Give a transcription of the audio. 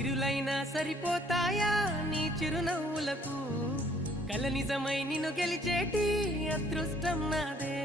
సిరులైనా సరిపోతాయా నీ చిరునవ్వులకు కల నిజమై నిన్ను గెలిచేటి అదృష్టం నాదే